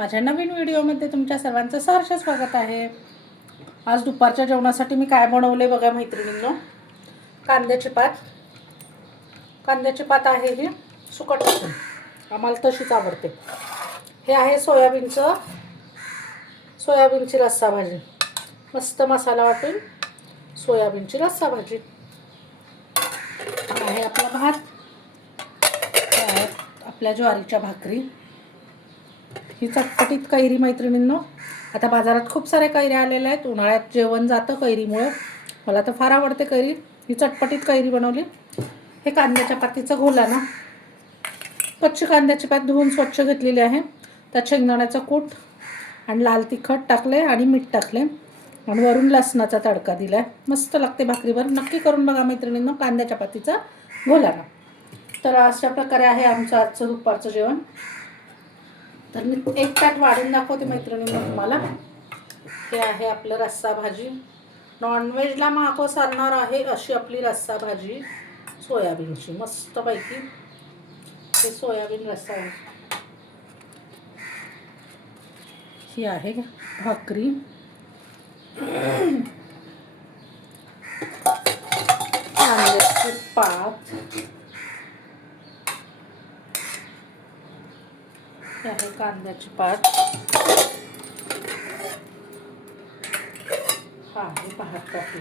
माझ्या नवीन व्हिडिओमध्ये तुमच्या सर्वांचं सहर्ष स्वागत आहे। आज दुपारच्या जेवणासाठी मी काय बनवले बघा मैत्रिणींनो। कांद्याची पात आहे ही सुकट टाकून, आम्हाला तशीच आवडते। हे आहे सोयाबीनची रस्सा भाजी, मस्त मसाला वाटून सोयाबीनची रस्सा भाजी आहे। आपला भात आहे, आपल्या ज्वारीच्या भाकरी, ही चटपटीत कैरी मैत्रिणींनो। आता बाजारात खूप सारे कैऱ्या आलेल्या आहेत, उन्हाळ्यात जेवण जातं कैरीमुळे, मला तर फार आवडते कैरी। ही चटपटीत कैरी बनवली। हे कांद्याच्या पातीचं घोला ना, कच्ची कांद्याची पात धुवून स्वच्छ घेतलेली आहे, त्यात शेंगदाण्याचं कूट आणि लाल तिखट टाकले आणि मीठ टाकले आणि वरून लसणाचा तडका दिलाय, मस्त लागते भाकरीवर। नक्की करून बघा मैत्रिणींनो, कांद्याच्या पातीचा घोला ना। तर अशा प्रकारे आहे आमचं आजचं दुपारचं जेवण। तर मी एक ताट वाढून दाखवते मैत्रिणींना तुम्हाला। हे आहे आपलं रस्सा भाजी, नॉनव्हेजला माको सांगणार आहे अशी आपली रस्सा भाजी सोयाबीनची, मस्तपैकी हे सोयाबीन रस्सा आहे। ही आहे भाकरी, कांद्याची पात, आहे कांद्याची पात, हा आहे भात टाकली,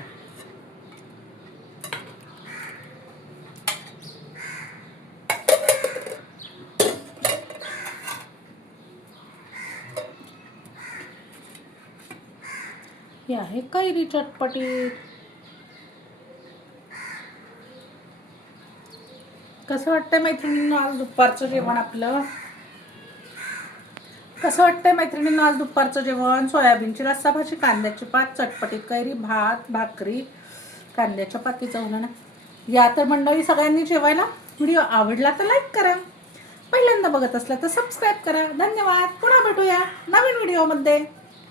ही आहे कैरी चटपटीत। कसं वाटतंय मैत्रिणींना आज दुपारचं जेवण आपलं? कसं वाटतंय मैत्रिणींना आज दुपारचं जेवण? सोयाबीनची रस्सा भाजी, कांद्याची पात, चटपटीत कैरी, भात, भाकरी, कांद्याच्या पातीचं घोला ना। या तर मंडळी सगळ्यांनी जेवायला। व्हिडिओ आवडला तर लाईक करा, पहिल्यांदा बघत असला तर सबस्क्राईब करा। धन्यवाद, पुन्हा भेटूया नवीन व्हिडिओमध्ये।